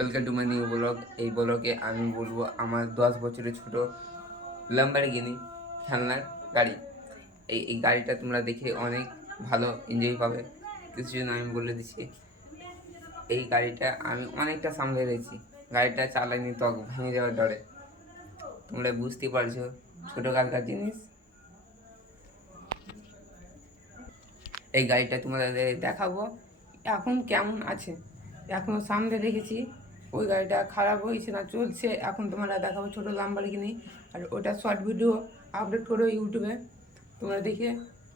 Welcome to my new blog. এই ব্লগে আমি বলবো আমার 10 বছরের ছোট ল্যাম্বরগিনি খেলনার গাড়ি। এই গাড়িটা তোমরা দেখে অনেক ভালো এনজয় পাবে। কিছু জন্য আমি বলে দিচ্ছি, এই গাড়িটা আমি অনেকটা সামলে রয়েছি। গাড়িটা চালাইনি তো ভেঙে যাওয়ার ডরে। তোমরা বুঝতে পারছো ছোটোকালকার জিনিস। এই গাড়িটা তোমাদের দেখাবো এখন কেমন আছে। এখনও সামনে রেখেছি, ওই গাড়িটা খারাপ হয়েছে না চলছে। এখন তোমরা দেখাবো ছোটো ল্যাম্বরগিনি, আর ওটা শর্ট ভিডিও আপলোড করো ইউটিউবে। তোমরা দেখে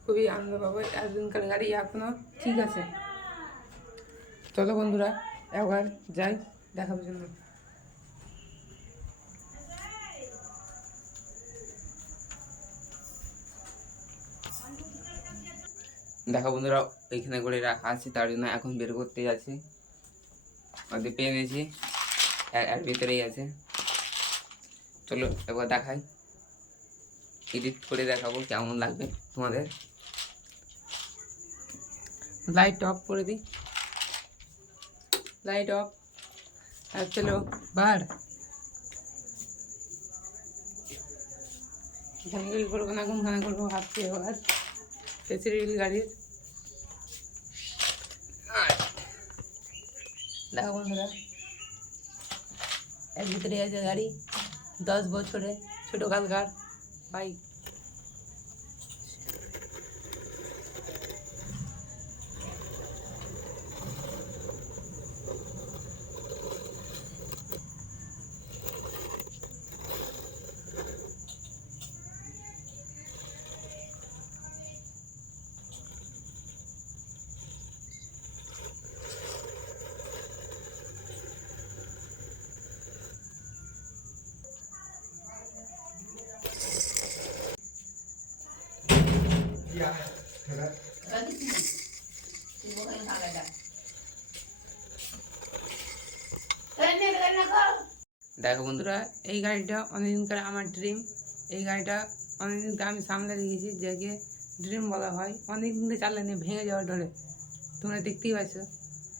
খুবই আনন্দ পাবো। এতদিনকার গাড়ি এখনও ঠিক আছে। চলো বন্ধুরা, একবার যাই দেখাবার জন্য। দেখো বন্ধুরা, এইখানে করে রাখা আছে, তার জন্য এখন বের করতে যাচ্ছি। আমাদের পেয়ে নিয়েছি, এর ভিতরেই আছে। চলো একবার দেখাই, এডিট করে দেখাবো কেমন লাগবে তোমাদের। লাইট অফ করে দিই, লাইট অফ। আর চলো বার, এখানে রিল করবো না, কোনখানে করবো ভাবছি এবার। পেছনে রিল গাড়ির। দেখো বন্ধুরা, এর ভিতরে আছে গাড়ি, 10 বছরে ছোটোকালকার বাইক। দেখো বন্ধুরা, এই গাড়িটা অনেকদিনকার আমার ড্রিম। এই গাড়িটা অনেকদিনকে আমি সামনে রেখেছি, যাকে ড্রিম বলা হয়। অনেকদিন ধরে চালানি, ভেঙে যাওয়ার ডরে। তোমরা দেখতেই পাচ্ছ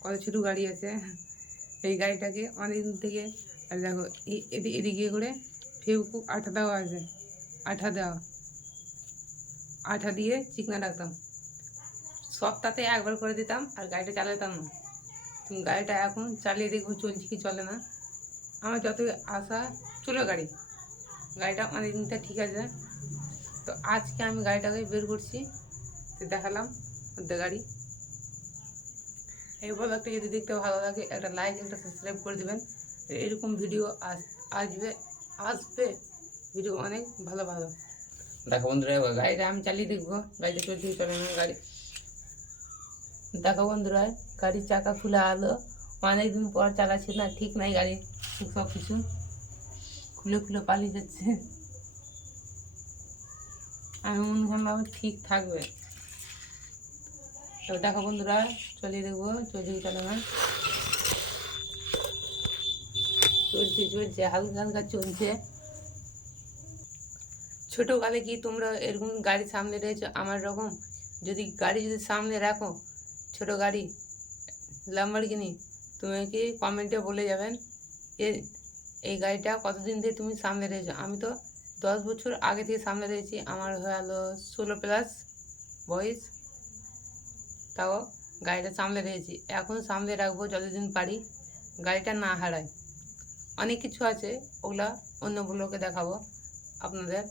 কত ছোটো গাড়ি আছে। এই গাড়িটাকে অনেকদিন থেকে, আর দেখো এদিকে করে ফেউকুক আঠা দেওয়া আছে, আঠা দেওয়া, আঠা দিয়ে চিকনা রাখতাম। সপ্তাহে একবার করে দিতাম আর গাড়িটা চালাতাম না। তুমি গাড়িটা এখন চালিয়ে দেখবো চলছে কি চলে না। আমার যত আশা চলো গাড়িটা অনেক দিনটা ঠিক আছে। তো আজকে আমি গাড়িটাকে বের করছি, তো দেখালাম ওদের গাড়ি। এই ব্লগটা যদি দেখতে ভালো লাগে, একটা লাইক, একটা সাবস্ক্রাইব করে দেবেন। এরকম ভিডিও আসবে আসবে ভিডিও অনেক ভালো ভালো। দেখো বন্ধুরা, গাড়িটা আমি চালিয়ে দেখবো গাড়িটা চলছে চলে না। গাড়ি দেখো বন্ধুরা, গাড়ির চাকা খুলে আলো, অনেকদিন পর চালাচ্ছি না, ঠিক নাই গাড়ি, সব কিছু খুলে খুলে পালিয়ে যাচ্ছে। আমি মনে করলাম ঠিক থাকবে। তো দেখো বন্ধুরা, চলিয়ে দেখবো চলছে চলে না। চলছে চলছে, হালকা হালকা চলছে। ছোটোকালে কি তোমরা এরকম গাড়ি সামনে রয়েছো আমার রকম? গাড়ি যদি সামনে রাখো, ছোটো গাড়ি ল্যাম্বরগিনি, তুমি কি কমেন্টে বলে যাবেন এই গাড়িটা কতদিন থেকে তুমি সামনে রয়েছো। আমি তো 10 বছর আগে থেকে সামনে রয়েছি। আমার হয়ে গেলো 16+ বয়স, তাও গাড়িটা সামনে রয়েছি। এখন সামনে রাখবো যতদিন পারি, গাড়িটা না হারায়। অনেক কিছু আছে, ওগুলা অন্য ব্লগে দেখাবো আপনাদের।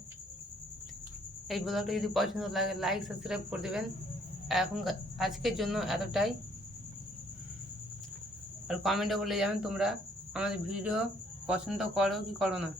এই ব্লগটা যদি পছন্দ লাগে, লাইক সাবস্ক্রাইব করে দেবেন। এখন আজকের জন্য এতটাই। আর কমেন্টে বলে যাবেন তোমরা আমাদের ভিডিও পছন্দ করো কি করো না।